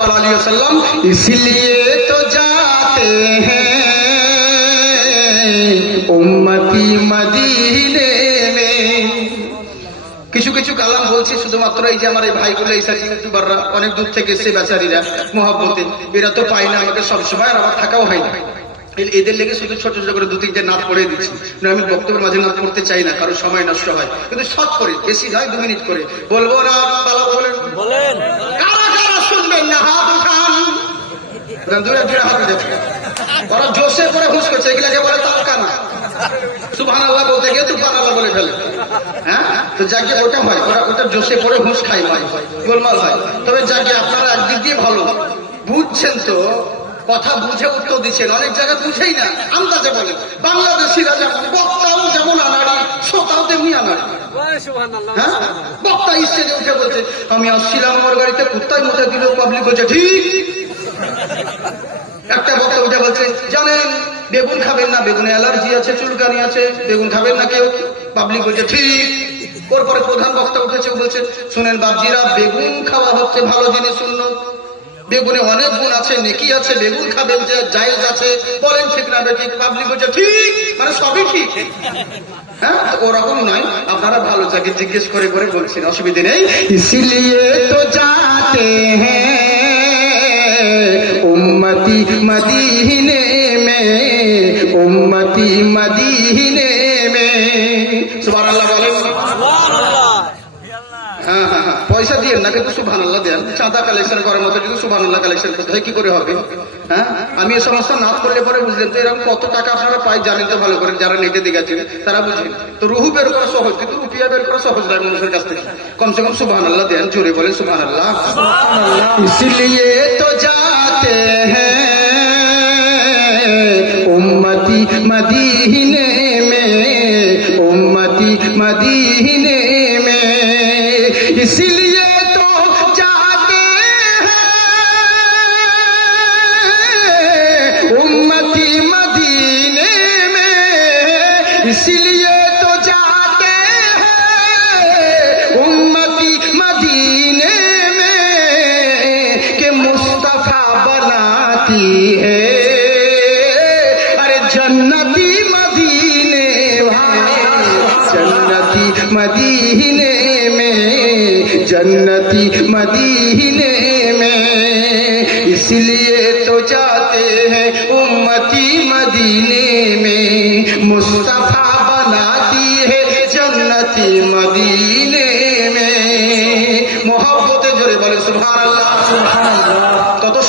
अलैहि वसल्लम इसलिए तो जाते हैं उम्मती मदीने में কিছু কিছু কালাম বলছি শুধুমাত্র এই যে আমার এই ভাইগুলো এই সারি ইউটিউবাররা অনেক দূর থেকে এসে বেচারিরা মহাব্বতে এরা তো পায় না আমাকে সবসময় আর আমার থাকাও হয় না এ- এদের লেগে শুধু ছোট ছোট করে দু তিনটে নাচ পড়ে দিচ্ছি না, আমি বক্তব্যের মাঝে নাচ পড়তে চাই না কারণ সময় নষ্ট হয় কিন্তু শর্ট করে বেশি নয় দু মিনিট করে বলবো না তালা বলেন বলেন হাত উঠান দূরে দূরে হাত বলে বলে হ্যাঁ তো যাকে ওটা হয় ওরা ওটা জোশে পড়ে খাই হয় গোলমাল হয় তবে যাকে আপনারা একদিক দিয়ে ভালো বুঝছেন তো কথা বুঝে উত্তর দিচ্ছেন অনেক জায়গায় বুঝেই না আন্দাজে বলেন বাংলাদেশিরা যেমন বক্তাও যেমন আনাড়ি শ্রোতাও তেমনি আনাড়ি হ্যাঁ বক্তা স্টেজে উঠে বলছে আমি আসছিলাম আমার গাড়িতে কুত্তায় মুখে দিল পাবলিক বলছে ঠিক। একটা বক্তা উঠে বলছে জানেন বেগুন খাবেন না বেগুনে অ্যালার্জি আছে চুলকানি আছে বেগুন খাবেন না কেউ? পাবলিক বলছে ঠিক। ওর পরে প্রধান বক্তা উঠেছে বলছে শুনেন বাবজিরা বেগুন খাওয়া হচ্ছে ভালো জিনিস শূন্য বেগুনে অনেক গুণ আছে নেকি আছে বেগুন খাবেন যে জায়েজ আছে বলেন ঠিক না বেঠিক পাবলিক হচ্ছে ঠিক মানে সবই ঠিক। হ্যাঁ ওরকম নয় আপনারা ভালো থাকে জিজ্ঞেস করে করে বলছেন অসুবিধে নেই। ইসিলিয়ে তো হ্যাঁ, উম্মতি মে উম্মতি মে। সুবহানাল্লাহ পয়সা দিয়ে না কিন্তু সুভান আল্লাহ দেন। চাঁদা কালেকশন করার মতো কিন্তু সুভান আল্লাহ কালেকশন করতে হয়। কি করে হবে? হ্যাঁ? আমি এই সমস্ত নাচ করলে পরে বুঝলেন তো এরকম কত টাকা আপনারা পাই জানেন তো ভালো করেন যারা নেটে দিকে দেখেছেন তারা বুঝেন তো রুহু বের করা সহজ কিন্তু রুপিয়া বের করা সহজ লাগে মানুষের কাছ থেকে। কমসে কম সুভান আল্লাহ দেন জোরে বলে সুভান আল্লাহ ইসলিয়ে তো যাতে হ্যাঁ উম্মতি মদিহনে মে উম্মতি মদিহনে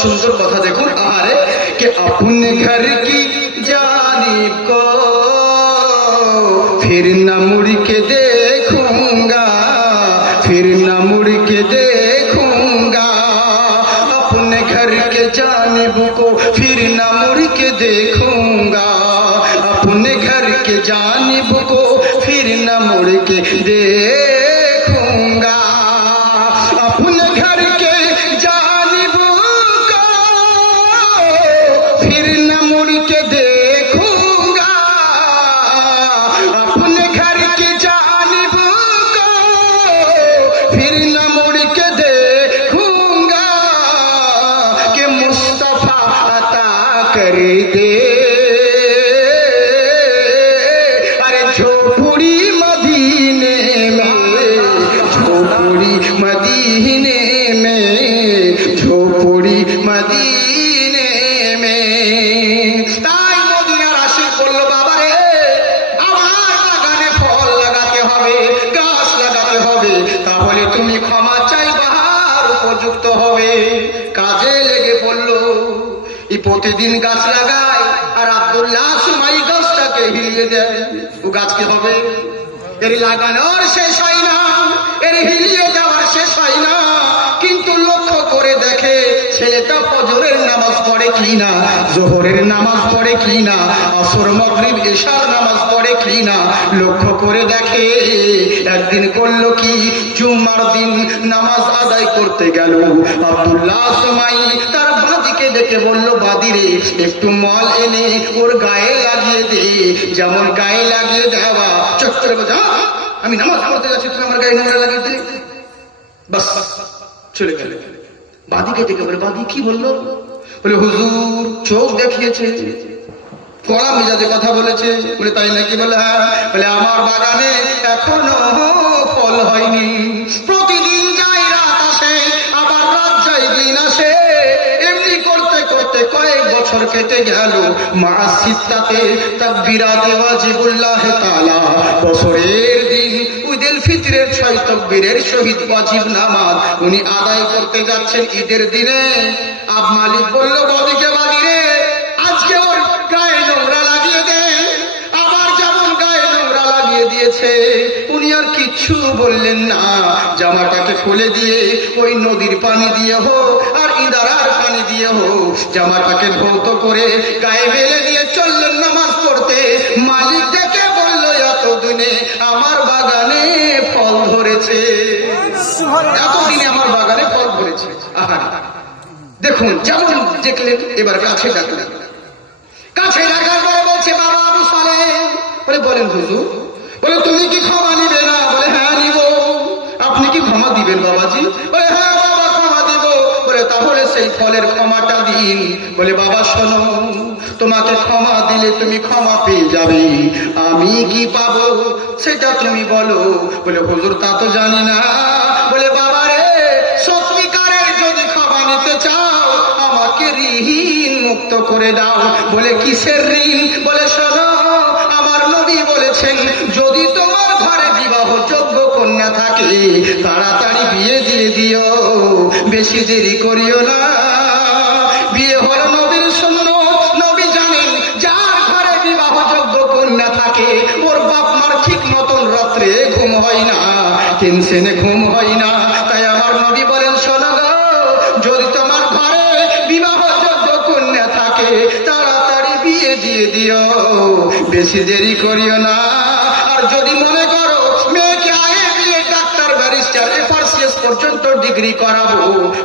সুন্দর কথা দেখুন। আহারে, কে আপনি ঘর কি জানি কো? ফির না মুড়ি কে দেখ কাজে লেগে পড়ল। ই প্রতিদিন গাছ লাগায়, আর আব্দুল্লাহ সুমাই গাছটাকে হিলিয়ে দেয়। ও গাছ কি হবে? এর লাগানোর শেষ হয় না। এর হিলিয়ে ছেলেটা ফজরের নামাজ পড়ে কি না জোহরের নামাজ পড়ে কি না আসর মগরিব এশার নামাজ পড়ে কি না লক্ষ্য করে দেখে একদিন করল কি জুম্মার দিন নামাজ আদায় করতে গেল। আব্দুল্লাহ সময় তার বাদিকে দেখে বলল বাদিরে একটু মল এনে ওর গায়ে লাগিয়ে দে যেমন গায়ে লাগিয়ে দেওয়া চট করে বলছে "হ্যাঁ, আমি নামাজ পড়তে যাচ্ছি তুমি আমার গায়ে নোংরা লাগিয়ে দে। বাস চলে গেল। বাদিকে ডেকে বলে, বাদি, কি বলল? বলে, হুজুর, চোখ দেখিয়েছে, কড়া মেজাজে কথা বলেছে। বলে, তাই নাকি? বলে হ্যাঁ। বলে, আমার বাগানে এখনও ফল হয়নি। প্রতিদিন যাই রাত আসে, আবার রাত যাই দিন আসে। এমনি করতে করতে কয়েক বছর কেটে গেল। মা সিদ্ধাতে তাকবিরাতে ওয়াজিবুল্লাহ তাআলা বছরের দিন ফিতরের ছয় তকবীরের শহীদ ওয়াজিব নামাজ। উনি আদায় করতে যাচ্ছেন ঈদের দিনে। আব মালিক বলল, বদিকে বাদিরে আজকে ওর গায়ে নোংরা লাগিয়ে দে। আবার যেমন গায়ে নোংরা লাগিয়ে দিয়েছে, উনি আর কিচ্ছু বললেন না। জামাটাকে খুলে দিয়ে ওই নদীর পানি দিয়ে হোক আর ইদারার পানি দিয়ে হোক, জামাটাকে ধৌত করে গায়ে মেলে দিয়ে চললেন নামাজ পড়তে। মালিক এতদিনে আমার বাগানে ফল ধরেছে? এতদিনে আমার বাগানে ফল ধরেছে। দেখুন যেমন দেখলেন এবার কাছে ডাকলেন। কাছে ডাকার পরে বলছে বাবা আবু সালে বলে বলেন হুজুর। বলে তুমি কি ক্ষমা নিবে না? বলে হ্যাঁ নিব। আপনি কি ক্ষমা দিবেন বাবাজি? বলে হ্যাঁ বাবা ক্ষমা দিব। বলে তাহলে সেই ফলের ক্ষমাটা দিন। বলে, বাবা, শোনো, তোমাকে ক্ষমা দিলে তুমি ক্ষমা পেয়ে যাবে। আমি কি পাবো সেটা তুমি বলো। বলে, হুজুর তা তো জানি না। বলে, বাবা রে, সত্যিকারের যদি ক্ষমা নিতে চাও, আমাকে ঋণ মুক্ত করে দাও। বলে, কিসের ঋণ? বলে, শোনো, আমার নবী বলেছেন, যদি তোমার কন্যা থাকে তাড়াতাড়ি বিয়ে দিয়ে দিও। বেশি দেরি করিও না। বিয়ে হলো নবীর শূন্য নবী জানেন, যার ঘরে বিবাহ যোগ্য কন্যা থাকে, ওর বাপ মার ঠিক মতন রাত্রে ঘুম হয় না, টেনশনে ঘুম হয় না। তাই আমার নবী বলেন, শোনো যদি তোমার ঘরে বিবাহ যোগ্য কন্যা থাকে, তাড়াতাড়ি বিয়ে দিয়ে দিও। বেশি দেরি করিও না। আর যদি মনে পর্যন্ত ডিগ্রি করাবো,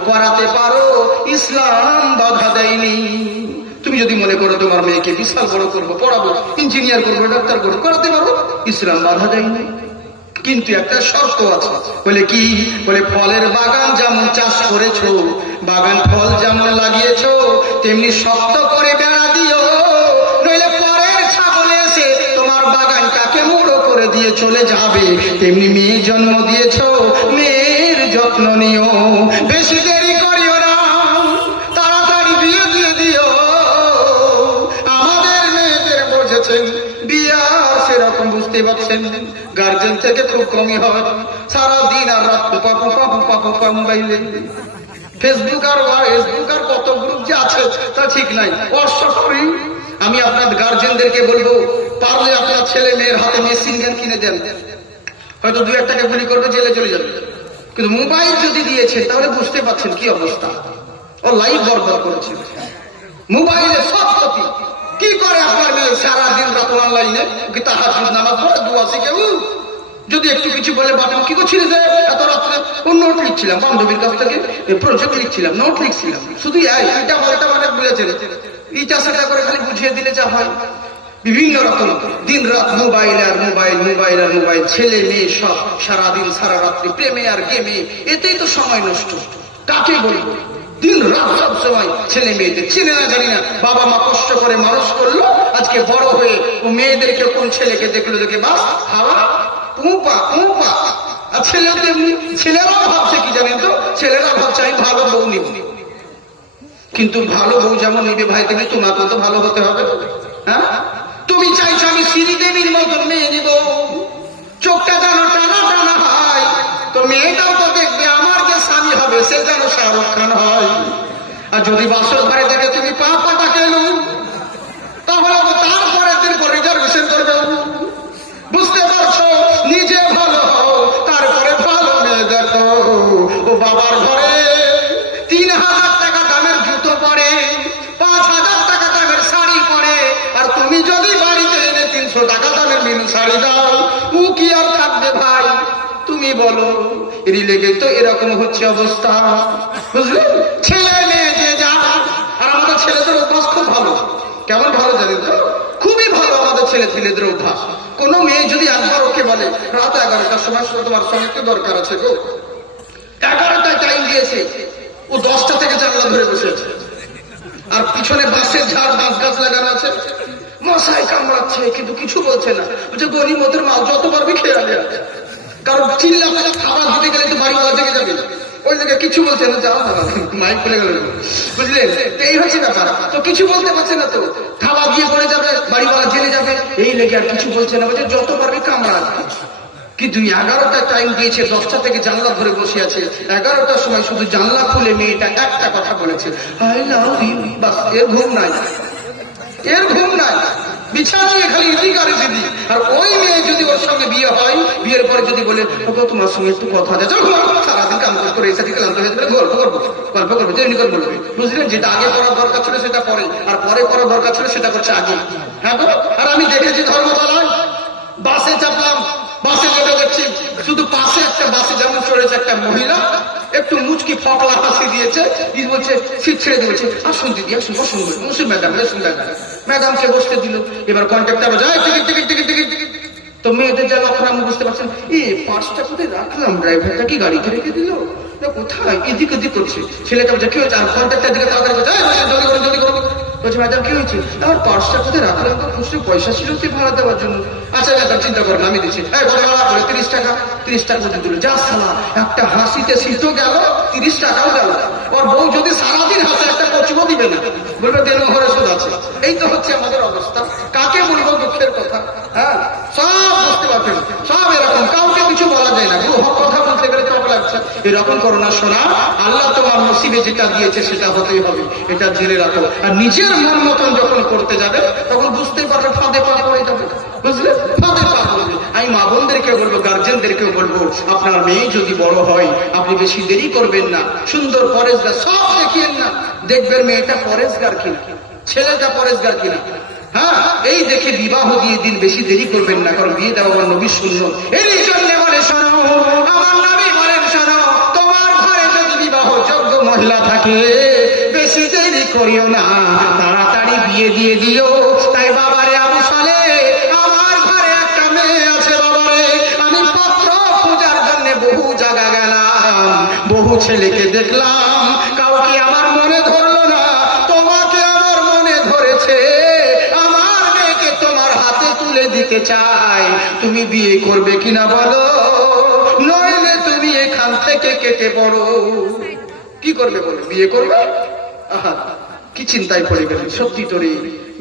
করাতে পারো, ইসলাম বাধা দেয়নি। তুমি যদি মনে করো তোমার মেয়েকে বিশাল বড় করব, পড়াবো, ইঞ্জিনিয়ার করব, ডাক্তার করব, করাতে পারো, ইসলাম বাধা দেয়নি। কিন্তু একটা শর্ত আছে, বলে কি? বলে ফলের বাগান যেমন চাষ করেছ, বাগান ফল যেমন লাগিয়েছো, তেমনি শক্ত করে বেড়া দিও। নইলে পরের ছাগলে এসে তোমার বাগানটাকে মুড়ো করে দিয়ে চলে যাবে। তেমনি মেয়ে জন্ম দিয়েছ মেয়ের যত্ন নিও। বেশি দেরি করিও না, তাড়াতাড়ি বিয়ে দিয়ে দিও। আমাদের মেয়েদের বোঝেছেন বিয়া সেরকম বুঝতে পারছেন। গার্জেন থেকে খুব কমই হয়। সারা দিন আর রাত পাপু পাপু পাপু পা মোবাইলে। ফেসবুক আর ফেসবুক আর কত গ্রুপ যে আছে, তা ঠিক নাই। হোয়াটসঅ্যাপ করি আমি আপনার গার্জেনদেরকে বলব, পারলে আপনার ছেলে মেয়ের হাতে মেশিন গান কিনে দেন। হয়তো দু একটাকে গুলি করবে, জেলে চলে যাবে। কিন্তু মোবাইল যদি দিয়েছে তাহলে বুঝতে পারছেন কি অবস্থা। ও লাইভ বরবাদ করেছে। মোবাইলে সব ক্ষতি কি করে আপনার মেয়ে সারাদিন রাত অনলাইনে কি তাহার নামাজ পড়ে দুয়া শিখে উ, যদি একটু কিছু বলে বাবা কি করছিলি যে? এত রাত্রে ও নোট লিখছিলাম বান্ধবীর কাছ থেকে প্রজেক্ট লিখছিলাম নোট লিখছিলাম। শুধু এটা বলটা অনেক বুঝেছেন এইটা সেটা করে খালি বুঝিয়ে দিলে যা হয়। বিভিন্ন রকম দিন রাত মোবাইল আর মোবাইল মোবাইল আর মোবাইল, ছেলে মেয়ে সব সারাদিন, সারা রাত্রি প্রেমে আর গেমে, এতেই তো সময় নষ্ট। কাকে বলব? দিন রাত সব সময় ছেলে মেয়েদের চিনে না, জানি না, বাবা মা কষ্ট করে মানুষ করল, আজকে বড় হয়ে ও মেয়েদেরকে কোন ছেলেকে দেখল, দেখে বাস, হাওয়া, উঁপা উঁপা। আর ছেলেও তেমনি ছেলেরাও ভাবছে কি জানেন তো? ছেলেরা ভাবছে, আমি ভালো বউ নিব। কিন্তু ভালো বউ যেমন নিবে ভাই তুমি তোমাকেও তো ভালো হতে হবে। হ্যাঁ? চাইছো আমি শ্রীদেবীর মতন মেয়ে নিব। চোখটা যেন টানা টানা হয়, তো মেয়েটাও তো দেখবে আমার যে স্বামী হবে, সে যেন শাহরুখ খান হয়। আর যদি বাসর ঘরে দেখে তুমি পা পাটা কেন তাহলে তো তারপরে দিন রিজার্ভেশন করবে বুঝতে পারছ নিজে ভালো হও তারপরে ভালো মেয়ে দেখো ও বাবার ঘরে তিন হাজার টাকা দামের জুতো পরে পাঁচ হাজার টাকা দামের শাড়ি পরে আর তুমি যদি বাড়িতে এনে তিনশো ও কি আর থাকবে ভাই? তুমি বলো এরই লেগে তো এরকম হচ্ছে অবস্থা। ছেলে মেয়ে যে যা, আর আমাদের ছেলেদের অভ্যাস খুব ভালো। কেমন ভালো জানেন তো? খুবই ভালো আমাদের ছেলে ছেলেদের অভ্যাস। কোন মেয়ে যদি একবার ওকে বলে, রাত এগারোটার সময় তোমার সঙ্গে একটু দরকার আছে গো। এগারোটায় টাইম দিয়েছে। ও দশটা থেকে জানলা ধরে বসে আছে। আর পিছনে বাঁশের ঝাড়, বাঁশ গাছ লাগানো আছে। মশাই কামড়াচ্ছে, কিন্তু কিছু বলছে না। বলছে গরিমতের মাল যত পারবি খেয়ে আগে কারণ চিল্লা পাল্লা খাবার দিতে গেলে তো বাড়িওয়ালা থেকে যাবে। কিছু বলছে না তো কিছু খাবার দিয়ে পড়ে যাবে বাড়িওয়ালা জেলে যাবে। এই লেগে আর কিছু বলছে না। বলছে, যত পারবি কামড়া কিন্তু এগারোটা টাইম দিয়েছে দশটা থেকে জানলা ধরে বসে আছে। এগারোটার সময় শুধু জানলা খুলে মেয়েটা একটা কথা বলেছে। এর ঘুম নাই। এর ঘুম নাই। বিছানায় খালি আর ওই মেয়ে যদি ওর সঙ্গে বিয়ে হয়, বিয়ের পরে যদি বলে তোমার সঙ্গে একটু কথা সারাদিন কাম করে ক্লান্ত হয়ে গল্প করব গল্প করব যে নিকট বলবে বুঝলেন, যেটা আগে করার দরকার ছিল সেটা পরে, আর পরে করার দরকার ছিল সেটা করছে আগে। হ্যাঁ? আর আমি দেখেছি ধর্মতলায়, বাসে চাপলাম বাসে চলে দেখছি শুধু পাশে একটা বাসে যেমন চড়েছে একটা মহিলা, একটু মুচকি ফকলা হাসি দিয়েছে দিদি বলছে, সিট ছেড়ে দিয়েছে। আসুন দিদি, আসুন, বসুন বসুন ম্যাডাম বসুন, ম্যাডাম। ম্যাডামকে বসতে দিল। এবার কন্ট্রাক্টর যায়, টিকিট টিকিট টিকিট টিকিট। তো মেয়েদের যা লক্ষণ আমি বুঝতে পারছেন, এ পাঁচটা কোথায় রাখলাম? ড্রাইভারটা কি গাড়ি রেখে দিল? কোথায়? এদিক ওদিক করছে। ছেলেটা বলছে কি হয়েছে? আর দিকে তাড়াতাড়ি বলছে "এই, জলদি করুন বলছে ম্যাডাম কি হয়েছে? আমার পার্সটা কোথায় রাখলাম পয়সা ছিল তুই ভাড়া দেওয়ার জন্য? আচ্ছা ম্যাডাম চিন্তা করেন আমি দিচ্ছি। বলে তিরিশ টাকা তিরিশ টাকা দিল। যা সালা একটা হাসিতে শীতও গেল তিরিশ টাকাও গেল। ওর বউ যদি সারাদিন হাসে একটা কচুও দিবে না বলবে দেন ঘরে সুদ আছে। এই তো হচ্ছে আমাদের অবস্থা। কাকে বলব দুঃখের কথা? হ্যাঁ? সব বুঝতে পারছেন সব এরকম। কাউকে কিছু বলা যায় না। কথা বলতে গেলে চোখ লাগছে এরকম করো না, শোনা। আল্লাহ তোমার নসিবে যেটা দিয়েছে সেটা হতেই হবে। এটা জেনে রাখো। আর নিজের মন মতন যখন করতে যাবে, তখন বুঝতেই পারবে ফাঁদে পা পড়ে যাবে। বুঝলে? ফাঁদে পা আমি মা বোনদেরকে বলব গার্জেনদেরকেও বলব, আপনার মেয়ে যদি বড় হয়, আপনি বেশি দেরি করবেন না। সুন্দর পরেশগার, সব দেখিয়েন না। দেখবেন মেয়েটা পরেশগার কিনা। ছেলেটা পরেশগার কিনা। হ্যাঁ এই দেখে বিবাহ দিয়ে দিন, বেশি দেরি করবেন না, কারণ বিয়ে দেওয়া আমার নবী শূন্য এই জন্য বলে, শোনো, আমার নবী বলেন, শোনো, তোমার ঘরে যদি বিবাহ যোগ্য মহিলা থাকে, বেশি দেরি করিও না, তাড়াতাড়ি বিয়ে দিয়ে দিও। তাই বাবারে আবু সালে, আমার ঘরে একটা মেয়ে আছে বাবারে, আমি পত্র পূজার জন্য বহু জায়গা গেলাম, বহু ছেলেকে দেখলাম দিতে চাই, তুমি বিয়ে করবে কিনা বলো? নইলে তুমি এখান থেকে কেটে পড়ো। কি করবে বলে? বিয়ে করবে? আহা, কি চিন্তায় পড়ে গেলে? সত্যি তোরে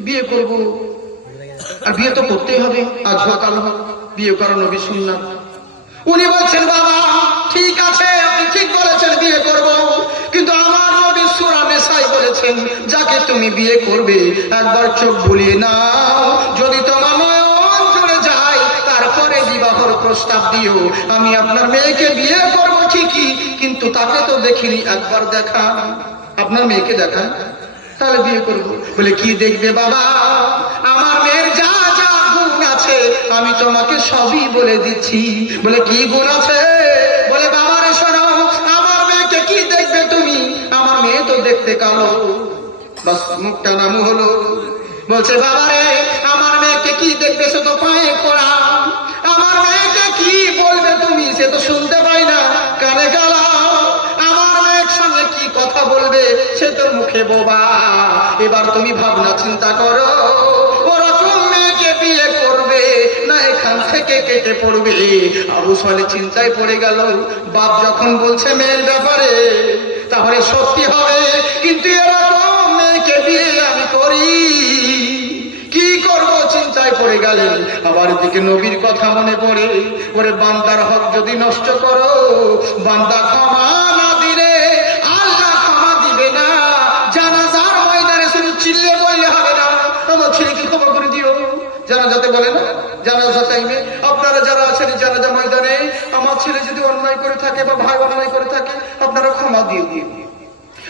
বিয়ে করব। আর বিয়ে তো করতেই হবে, আজ হোক, কাল হোক, বিয়ে করানো বিশুন উনি বলছেন, বাবা, ঠিক আছে, আপনি ঠিক বলেছেন, বিয়ে করব। কিন্তু আমার নবী সূরা নেসাই বলেছেন, যাকে তুমি বিয়ে করবে, একবার চোখ বুলিয়ে নাও। যদি তোমার প্রস্তাব দিও। আমি আপনার মেয়েকে বিয়ে করব ঠিকই, কিন্তু তাকে তো দেখিনি একবার দেখা। আপনার মেয়েকে দেখান তাহলে বিয়ে করব। বলে, কি দেখবে বাবা? আমার মেয়ের যা যা গুণ আছে, আমি তোমাকে সবই বলে দিচ্ছি। বলে, কি গুণ আছে? বলে, বাবারে শোনো, আমার মেয়েকে কি দেখবে তুমি? আমার মেয়ে তো দেখতে কালো। বাস, মুখটা নামু হলো। বলছে, বাবারে, আমার মেয়েকে কি দেখবে? তো পায়ে পড়া। সে তো শুনতে পাই না, কানে গালা। আমার মেয়ের সঙ্গে কি কথা বলবে, সে তো মুখে বোবা। এবার তুমি ভাবনা চিন্তা করো বিয়ে করবে, না এখান থেকে কেটে চিন্তায় পড়ে গেল, বাপ যখন বলছে মেয়ের ব্যাপারে, তাহলে সত্যি হবে, কিন্তু এরকম মেয়েকে বিয়ে আমি করি। চিন্তায় পড়ে গেলেন আবার এদিকে নবীর কথা মনে পড়ে। ওরে বান্দার হক যদি নষ্ট করো, বান্দা ক্ষমা না দিলে, আল্লাহ ক্ষমা দিবে না। জানাজার ময়দানে শুধু চিল্লে বললে হবে না। আমার ছেলেকে ক্ষমা করে দিও। জানাজাতে বলে না, জানাজা টাইমে আপনারা যারা আছেন জানাজা ময়দানে, আমার ছেলে যদি অন্যায় করে থাকে বা ভাই অন্যায় করে থাকে, আপনারা ক্ষমা দিয়ে দিন।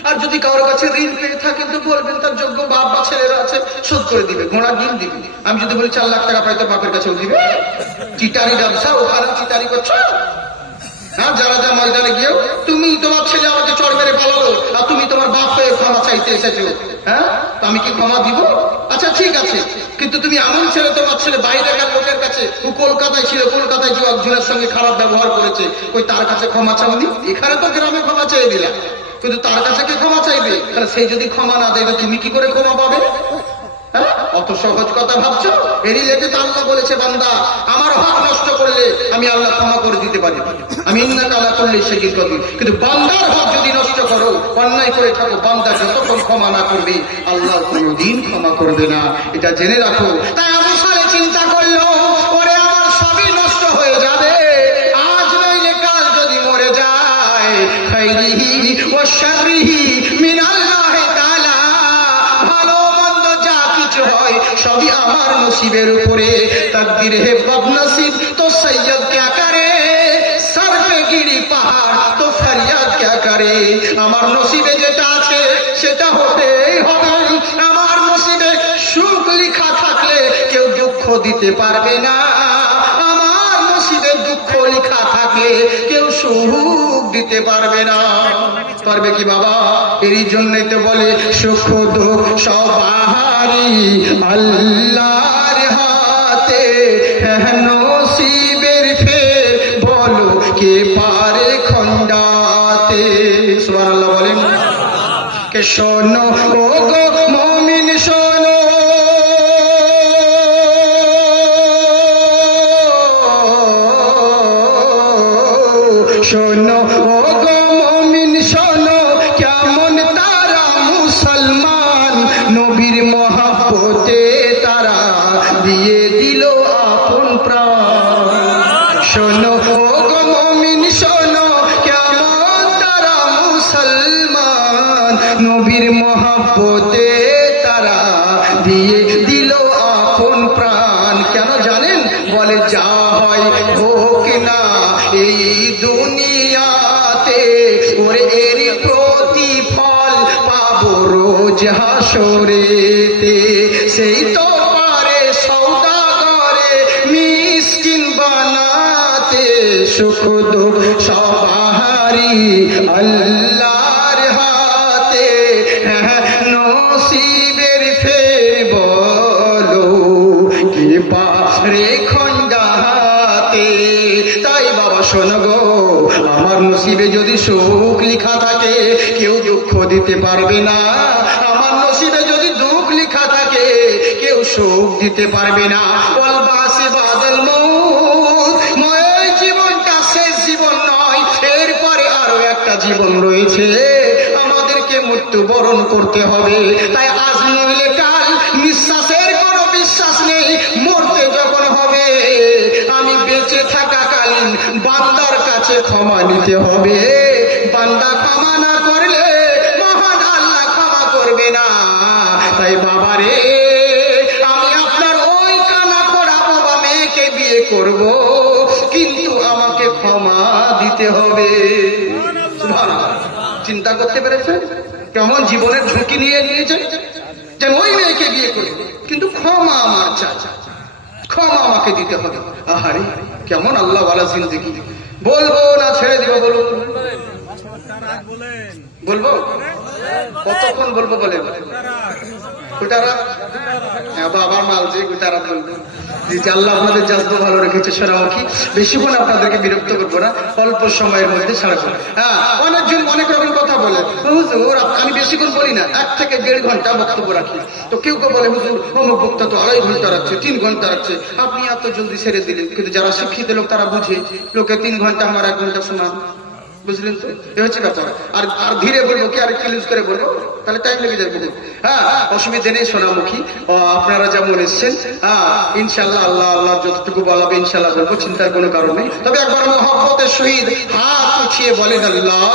আর যদি কারোর কাছে ঋণ পেয়ে থাকেন, তো বলবেন তার যোগ্য বাপ বা ছেলেরা আছে, শোধ করে দিবে, ঘোড়া ঋণ দিবে। আমি যদি বলি চার লাখ টাকা পাই তো বাপের কাছেও দিবে? চিটারি ব্যবসা ওখানে চিটারি করছ? হ্যাঁ যারা যা ময়দানে গিয়েও, তুমি তোমার ছেলে আমাকে চড় মেরে পালালো, আর তুমি তোমার বাপ হয়ে ক্ষমা চাইতে এসেছ হ্যাঁ? তো আমি কি ক্ষমা দিব? আচ্ছা ঠিক আছে, কিন্তু তুমি এমন ছেলে তোমার ছেলে বাইরে বাইরেকার লোকের কাছে, ও কলকাতায় ছিল, কলকাতায় যে একজনের সঙ্গে খারাপ ব্যবহার করেছে ওই তার কাছে ক্ষমা চাওনি? এখানে তো গ্রামে ক্ষমা চেয়ে দিলাম। কিন্তু তার কাছে কে ক্ষমা চাইবে? তাহলে সেই যদি ক্ষমা না দেয় তুমি কি করে ক্ষমা পাবে? হ্যাঁ? অত সহজ কথা ভাবছ? এরই লেগে তো আল্লাহ বলেছে, বান্দা, আমার হক নষ্ট করলে আমি আল্লাহ ক্ষমা করে দিতে পারি। আমি ইন্না কালা করলে সে কি করবি কিন্তু বান্দার হক যদি নষ্ট করো, অন্যায় করে থাকো, বান্দা যতক্ষণ ক্ষমা না করবে, আল্লাহ কোনোদিন ক্ষমা করবে না। এটা জেনে রাখো। তাই ভালো মন্দ যা কিছু হয়, সবই আমার উপরে। হে বদনসিব, তো সৈয়দ কে পাহাড়, তো ফরিয়াদ আমার নসিবে যেটা আছে, সেটা হতেই হবে। আমার নসিবে সুখ লেখা থাকলে কেউ দুঃখ দিতে পারবে না। কেউ সুখ দিতে পারবে না। পারবে কি বাবা? এরই জন্যই তো বলে, সুখ দুঃখ সবারই আল্লাহর হাতে। হ্যাঁ নসিবের ফের বলো, কে পারে কে শোনো ও গো মমিন মহাব্বতে তারা দিয়ে দিল আপন প্রাণ। কেন জানেন? বলে, যা হয় হোক না, এই দুনিয়াতে ওরে এর প্রতিফল পাবো রোজ সেই তো পারে সৌদাগরে মিসকিন বানাতে, সুখ দুঃখ সবারই আল্লাহর নসিবের ফে বলো তাই বাবা শোনো গো, আমার নসিবে যদি সুখ লেখা থাকে, কেউ দুঃখ দিতে পারবে না। আমার নসিবে যদি দুঃখ লেখা থাকে, কেউ সুখ দিতে পারবে না। বলবাসে বাদল জীবনটা শেষ জীবন নয়, এরপরে আরও একটা জীবন রয়েছে। আমাদেরকে মৃত্যু বরণ করতে হবে। তাই আজ নইলে কাল নিঃশ্বাসের কোনো বিশ্বাস নেই, মরতে যখন হবে, আমি বেঁচে থাকাকালীন বান্দার কাছে ক্ষমা নিতে হবে। বান্দা ক্ষমা না করলে মহান আল্লাহ ক্ষমা করবে না। তাই বাবারে, আমি আপনার ওই কানা করা বাবা মেয়েকে বিয়ে করব, কিন্তু আমাকে ক্ষমা দিতে হবে। চিন্তা করতে পেরেছেন? কেমন জীবনের ঝুঁকি নিয়ে নিয়েছে? যেন ওই মেয়েকে বিয়ে করি। কিন্তু ক্ষমা আমার চাই। ক্ষমা আমাকে দিতে হবে। আহারে, কেমন আল্লাহ ওয়ালা জিন্দিগি। বলব না ছেড়ে দিব বলুন? বলব? কতক্ষণ বলব বলে হ্যাঁ হ্যাঁ অনেকজন অনেক রকম বলে হুজুর, আমি বেশিক্ষণ বলি না, এক থেকে দেড় ঘণ্টা বক্তব্য রাখি। তো কেউ কেউ বলে, হুজুর, অমুক বক্তা তো আড়াই ঘণ্টা রাখছে, তিন ঘণ্টা রাখছে, আপনি এত জলদি ছেড়ে দিলেন। কিন্তু যারা শিক্ষিত লোক, তারা বুঝে, লোকে তিন ঘণ্টা, আমার এক ঘণ্টা শোনা বুঝলেন তো? এ হচ্ছে কথা। আর আর ধীরে বলব কি? আর ক্লিউজ করে বলব? তাহলে টাইম লেগে যাবে হ্যাঁ অসুবিধা নেই সোনামুখী। আপনারা যেমন এসছেন হ্যাঁ ইনশাল্লাহ আল্লাহ আল্লাহ যতটুকু বলাবে ইনশাল্লাহ বলব, চিন্তার কোনো কারণ নেই। তবে একবার মহব্বতের শহীদ হাত উঠিয়ে বলেন, আল্লাহ